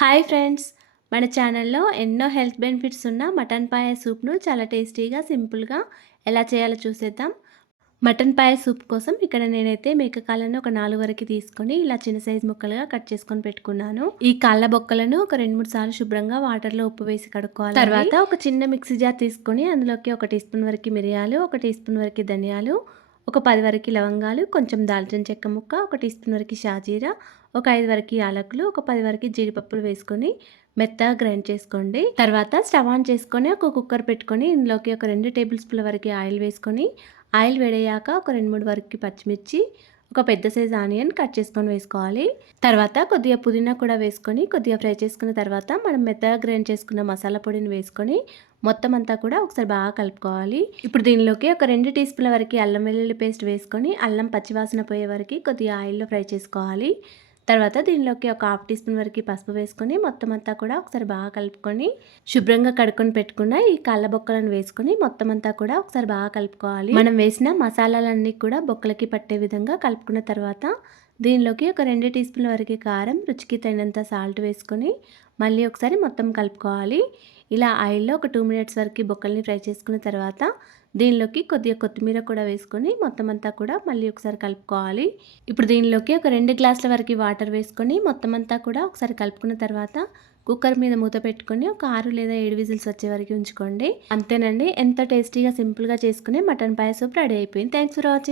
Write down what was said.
Hi friends, మన ఛానల్లో ఎన్నో హెల్త్ బెనిఫిట్స్ ఉన్న మటన్ పాయ సూప్ను చాలా టేస్టీగా సింపుల్గా ఎలా చేయాలో చూసేద్దాం. మటన్ పాయ సూప్ కోసం ఇక్కడ నేనైతే మేక కాళ్ళను ఒక 4 వరకు తీసుకొని ఇలా చిన్న సైజు ముక్కలుగా కట్ చేసుకొని పెట్టుకున్నాను. ఈ కాళ్ళ బొక్కలను ఒక 2-3 సార్లు శుభ్రంగా వాటర్లో ఉప్పు వేసి కడుక్కోవాలి. తర్వాత ఒక చిన్న మిక్సీ జార్ తీసుకొని అందులోకి 1 టీ స్పూన్ వరకు మిరియాలు, 1 టీ స్పూన్ వరకు ధనియాలు, ఒక 10 వరకు లవంగాలు, కొంచెం దాల్చిన చెక్క ముక్క, 1 టీ స్పూన్ వరకు షాజీరా, ఒక 5 వరకు యాలకులు, ఒక 10 వరకు జీడిపప్పులు వేసుకొని మెత్తగా గ్రైండ్ చేసుకోండి. తర్వాత స్టవ్ ఆన్ చేసుకొని ఒక కుక్కర్ పెట్టుకొని ఇందులోకి ఒక 2 టేబుల్ స్పూన్ల వరకు ఆయిల్ వేసుకొని ఆయిల్ వేడయ్యాక ఒక 2-3 వరకు పచ్చిమిర్చి, ఒక పెద్ద సైజు ఆనియన్ కట్ చేసుకొని వేసుకోవాలి. తర్వాత కొద్దిగా పుదీనా కూడా వేసుకొని కొద్దిగా ఫ్రై చేసుకున్న తర్వాత మనం మెత్తగా గ్రైండ్ చేసుకున్న మసాలా పొడిని వేసుకొని మొత్తం అంతా కూడా ఒకసారి బాగా కలుపుకోవాలి. ఇప్పుడు దీనిలోకి ఒక 2 టీ స్పూన్ల వరకు అల్లం వెల్లుల్లి పేస్ట్ వేసుకొని అల్లం పచ్చివాసన పోయే వరకు కొద్దిగా ఆయిల్లో ఫ్రై చేసుకోవాలి. తర్వాత దీనిలోకి ఒక 1/2 టీ స్పూన్ వరకు పసుపు వేసుకొని మొత్తం అంతా కూడా ఒకసారి బాగా కలుపుకొని శుభ్రంగా కడుక్కొని పెట్టుకున్న ఈ కాళ్ళ బొక్కలను వేసుకొని మొత్తం అంతా కూడా ఒకసారి బాగా కలుపుకోవాలి. మనం వేసిన మసాలాలన్నీ కూడా బొక్కలకి పట్టే విధంగా కలుపుకున్న తర్వాత దీనిలోకి ఒక 2 టీ స్పూన్ల వరకు కారం, రుచికి తగినంత సాల్ట్ వేసుకొని మళ్ళీ ఒకసారి మొత్తం కలుపుకోవాలి. ఇలా ఆయిల్లో ఒక 2 మినిట్స్ వరకు బొక్కల్ని ఫ్రై చేసుకున్న తర్వాత దీనిలోకి కొద్దిగా కొత్తిమీర కూడా వేసుకొని మొత్తం అంతా కూడా మళ్ళీ ఒకసారి కలుపుకోవాలి. ఇప్పుడు దీనిలోకి ఒక 2 గ్లాసుల వరకు వాటర్ వేసుకొని మొత్తం అంతా కూడా ఒకసారి కలుపుకున్న తర్వాత కుక్కర్ మీద మూత పెట్టుకొని ఒక 6 లేదా 7 విజిల్స్ వచ్చే వరకు ఉంచుకోండి. అంతేనండి, ఎంతో టేస్టీగా సింపుల్గా చేసుకునే మటన్ పాయ సూప్ రెడీ అయిపోయింది. Thanks for watching.